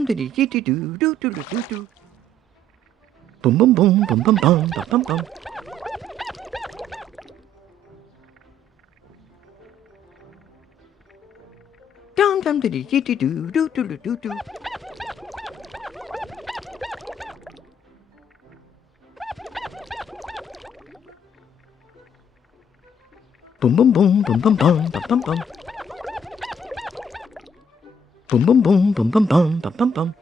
dum diddy doo doo doo doo doo doo doo. Boom boom boom boom boom boom bum bum bum. Dum dum diddy doo doo doo doo doo doo doo. Boom boom boom boom bum bum bum bum bum. Boom boom boom boom bum bum bum bum bum.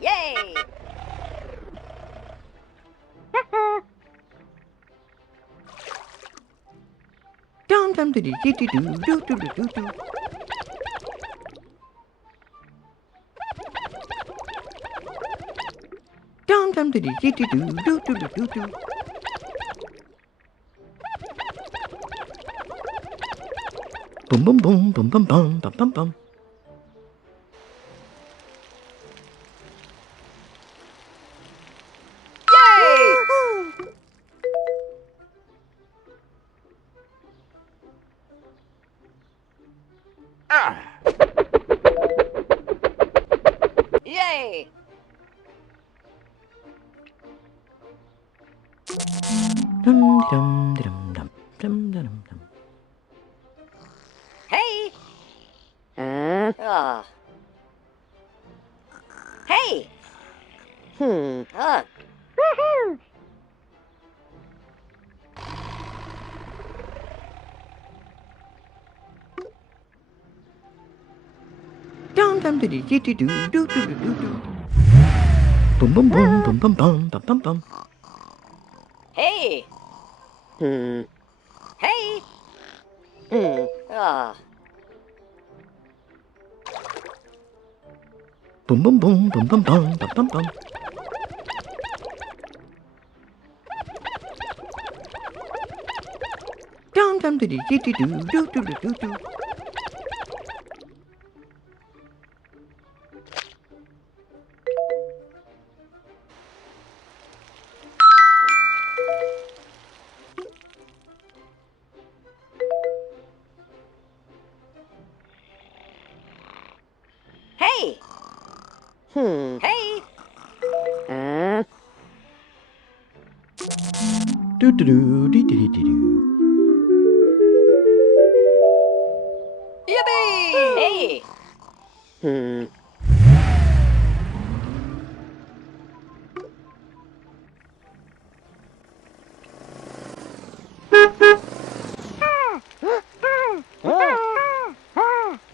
Yay! Dum dum diddy doo doo doo doo doo doo doo. Dum dum diddy doo doo doo doo doo doo doo. Boom boom boom boom bum bum bum bum bum. Yay! Yay! Dum dum dum dum dum dum dum. Hey! Hey! Dum dum diddy doo doo doo doo doo doo doo. Boom boom boom boom bum bum bum bum bum. Hey! Hey! Boom boom boom boom bum bum bum bum bum. Dum dum diddy doo doo doo doo doo doo doo. Hey! Hey! Doo doo doo dee dee dee doo. Yippee! Hey!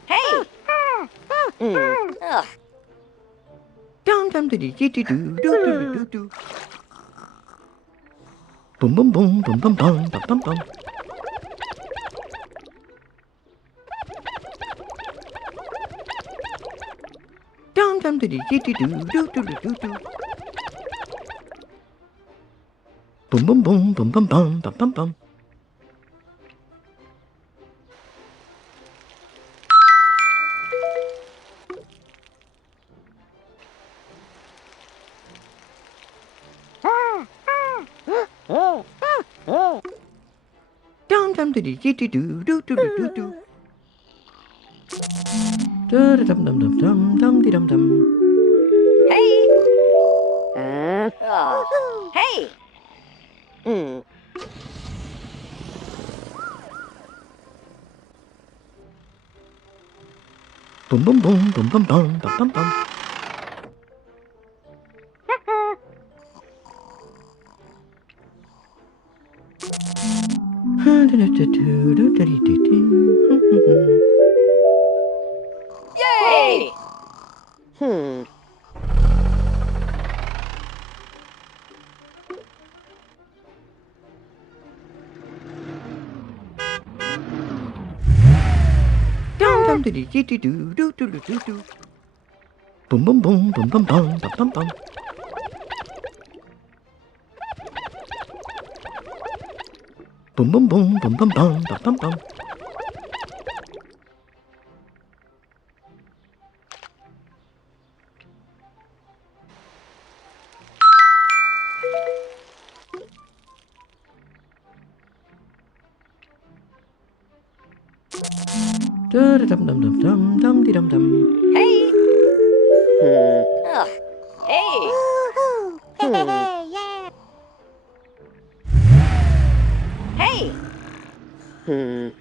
Hey! Ugh. Dum dum diddy doo doo doo doo doo doo doo. Boom boom boom boom bum bum bum bum bum. Dum dum diddy doo doo doo doo doo doo doo. Boom boom boom boom bum bum bum bum bum. Dum dum diddy doo doo doo doo doo doo doo. Dum dum dum dum dum dum dee dum dum. Hey! Hey! Boom boom boom boom bum bum bum bum bum. Yay! Dum dum diddy doo doo doo doo doo doo doo. Boom boom boom boom bum bum bum bum bum. Boom boom boom boom bum bum bum bum bum. Da da dum dum dum dum dum dee dum dum. Hey. Ugh. Hey. Hey.